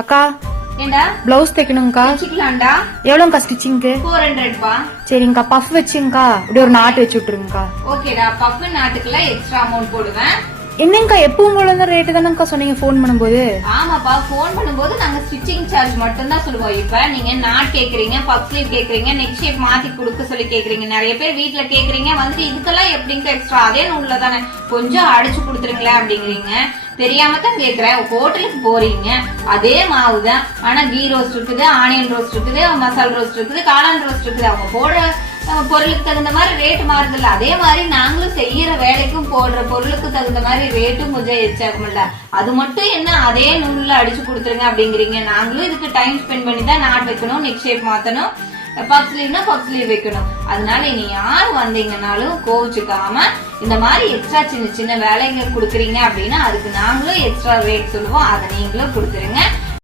அக்கா ஏண்டா பிளவுஸ் தைக்கணும்க்கா. வச்சுக்கலாம்டா. எவ்வளோக்கா ஸ்டிச்சிங்க்கு? 400 பா. சரிங்கக்கா, பஃப் வச்சுங்கக்கா, இப்படி ஒரு நாட்டு வச்சு விட்டுருங்கக்கா. ஓகேடா, பஃப் நாட்டுக்குள்ள எக்ஸ்ட்ரா அமௌண்ட் போடுவேன். என்னங்கக்கா எப்பவும் போல தான் ரேட்டு தானேக்கா சொன்னீங்க ஃபோன் பண்ணும்போது? ஆமாப்பா, போன் பண்ணும்போது நாங்க ஸ்டிச்சிங் சார்ஜ் மட்டும் தான் சொல்லுவோம். இப்ப நீங்க நாட் கேக்குறீங்க, பஃப் ஸ்லீவ் கேக்குறீங்க, நெக் ஷேப் மாத்தி கொடுக்க சொல்லி கேக்குறீங்க. நிறைய பேர் வீட்டுல கேக்குறீங்க, வந்துட்டு இதுக்கெல்லாம் எப்படிங்க எக்ஸ்ட்ரா? அதே நூல்ல தானே, கொஞ்சம் அடிச்சு கொடுத்துருங்களேன் அப்படிங்கிறீங்க. தெரியாம தான் கேக்குறேன். ஹோட்டலுக்கு போறீங்க, அதே மாவு தான், ஆனா கீ ரோஸ்ட் இருக்குது, ஆனியன் ரோஸ்ட் இருக்குது, மசால் ரோஸ்ட் இருக்குது, காளான் ரோஸ்ட் இருக்குது. அவங்க போடுற பொருளுக்கு தகுந்த மாதிரி ரேட் மாறுதில்ல. அதே மாதிரி நாங்களும் செய்யற வேலைக்கும் போடுற பொருளுக்கு தகுந்த மாதிரி ரேட்டும் கொஞ்சம் எச்சாகும்ல. அது மட்டும் என்ன அதே நூல்ல அடிச்சு கொடுத்துருங்க அப்படிங்கிறீங்க. நாங்களும் இதுக்கு டைம் ஸ்பெண்ட் பண்ணி தான் நாட் வைக்கணும், நெக் ஷேப் மாத்தணும், பஃப் ஸ்லீவ்னா பஃப் ஸ்லீவ் வைக்கணும். அதனால இனி யார் வந்தீங்கன்னாலும் கோவிச்சுக்காம இந்த மாதிரி எக்ஸ்ட்ரா சின்ன சின்ன வேலைகள் கொடுக்குறீங்க அப்படின்னா அதுக்கு நாங்களும் எக்ஸ்ட்ரா ரேட் சொல்லுவோம், அதை நீங்களும் கொடுத்துருங்க.